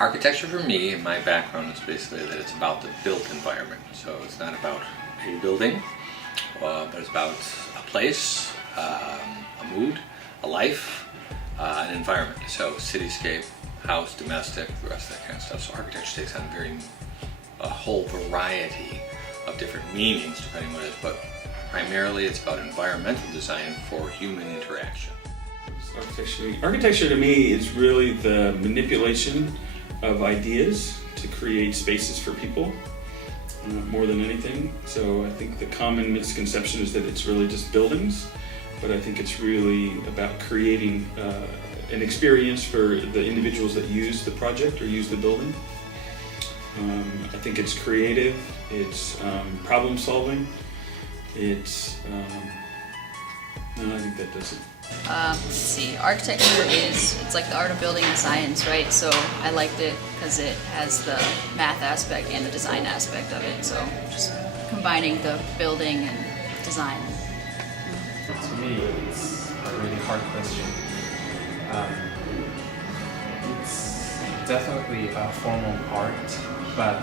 Architecture for me, and my background is basically that it's about the built environment. So it's not about a building, but it's about a place, a mood, a life, an environment. So cityscape, house, domestic, the rest of that kind of stuff. So architecture takes on a whole variety of different meanings depending on what it is, but primarily it's about environmental design for human interaction. Architecture to me is really the manipulation of ideas to create spaces for people more than anything. So I think the common misconception is that it's really just buildings, but I think it's really about creating an experience for the individuals that use the project or use the building. I think it's creative, it's problem solving, it's, no, I think that does it. Let's see, architecture it's like the art of building and science, right? So I liked it because it has the math aspect and the design aspect of it. So just combining the building and design. To me, it's a really hard question. It's definitely a form of art, but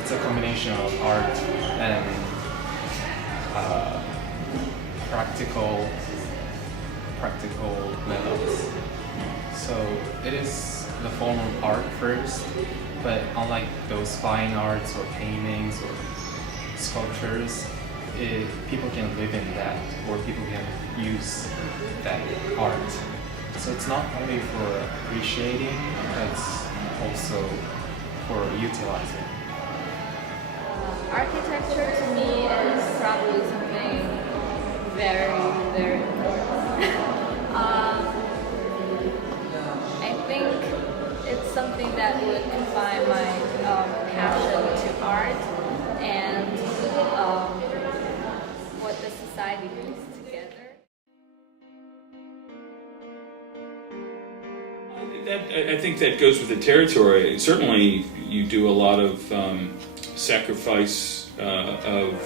it's a combination of art and practical methods. So it is the form of art first, but unlike those fine arts or paintings or sculptures, people can live in that, or people can use that art. So it's not only for appreciating, but it's also for utilizing. Architecture to me is probably something very, very important. I think it's something that would combine my passion to art and what the society brings together. I think that goes with the territory. Certainly you do a lot of sacrifice of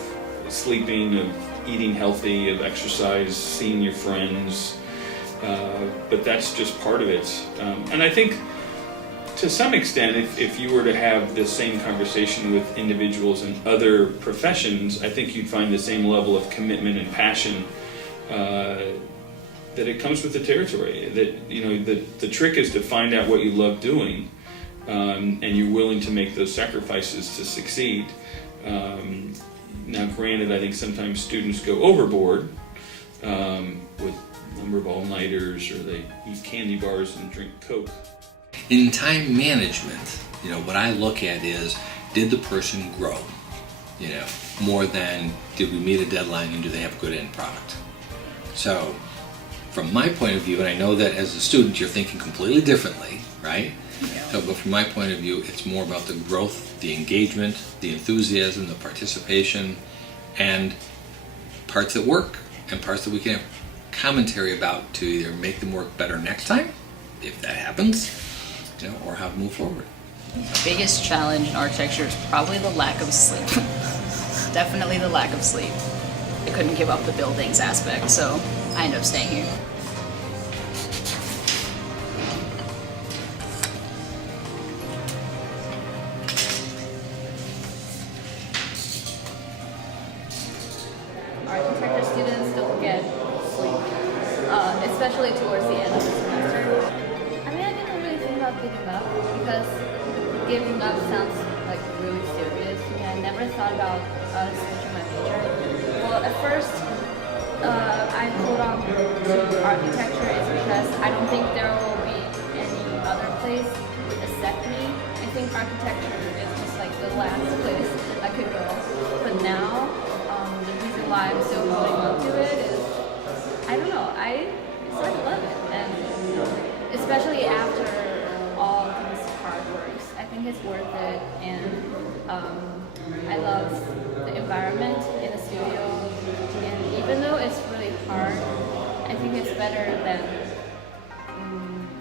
sleeping, of eating healthy, of exercise, seeing your friends, but that's just part of it. And I think to some extent, if you were to have the same conversation with individuals in other professions, I think you'd find the same level of commitment and passion that it comes with the territory. That, you know, the trick is to find out what you love doing, and you're willing to make those sacrifices to succeed. Now, granted, I think sometimes students go overboard with a number of all-nighters, or they eat candy bars and drink Coke. In time management, you know, what I look at is, did the person grow? You know, more than did we meet a deadline and do they have a good end product? So, from my point of view, and I know that as a student you're thinking completely differently, right? Yeah. So, but from my point of view, it's more about the growth, the engagement, the enthusiasm, the participation, and parts that work and parts that we can have commentary about to either make them work better next time, if that happens, you know, or how to move forward. The biggest challenge in architecture is probably the lack of sleep. Definitely the lack of sleep. I couldn't give up the buildings aspect, so I ended up staying here. Architecture students don't get sleep, especially towards the end of the semester. I mean, I didn't really think about giving up because giving up sounds like really serious to me. I never thought about switching my major. Well, at first, I pulled on to architecture is because I don't think there will be any other place except me. I think architecture is just like the last place I could go. But now, the reason why I'm still holding on to it is, I don't know, I sort of love it. And especially after all these hard works, I think it's worth it. And I love the environment in the studio. And even though it's really hard, I think it's better than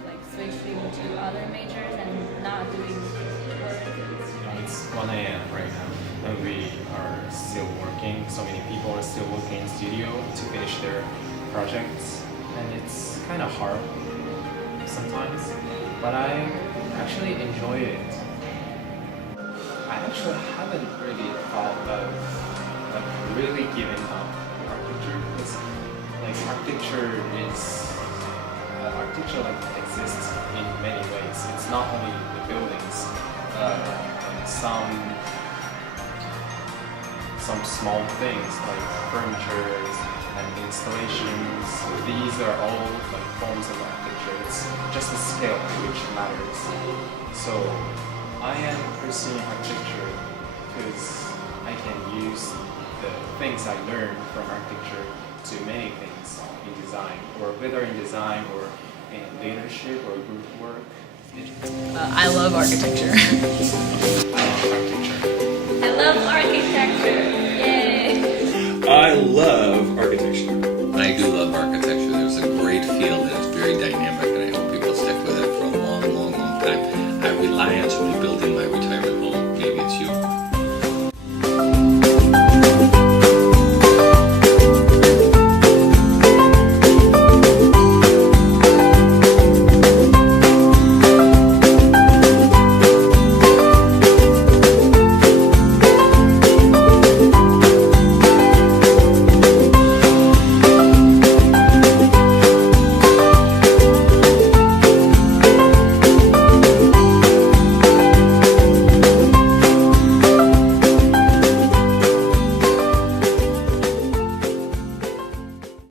like switching to other majors and not doing work. It's 1 a.m. right now, and we are still working. So many people are still working in studio to finish their projects, and it's kind of hard. sometimes, but I actually enjoy it. I actually haven't really thought of like really giving up architecture because like architecture like exists in many ways. It's not only the buildings. Some small things like furniture and installations. These are all like forms of architecture. It's just the scale which matters. So I am pursuing architecture because I can use the things I learned from architecture to many things in design, or whether in design or in leadership or group work. I love architecture. I love architecture. Yay! I love architecture. I do love architecture. There's a great field and it's very dynamic.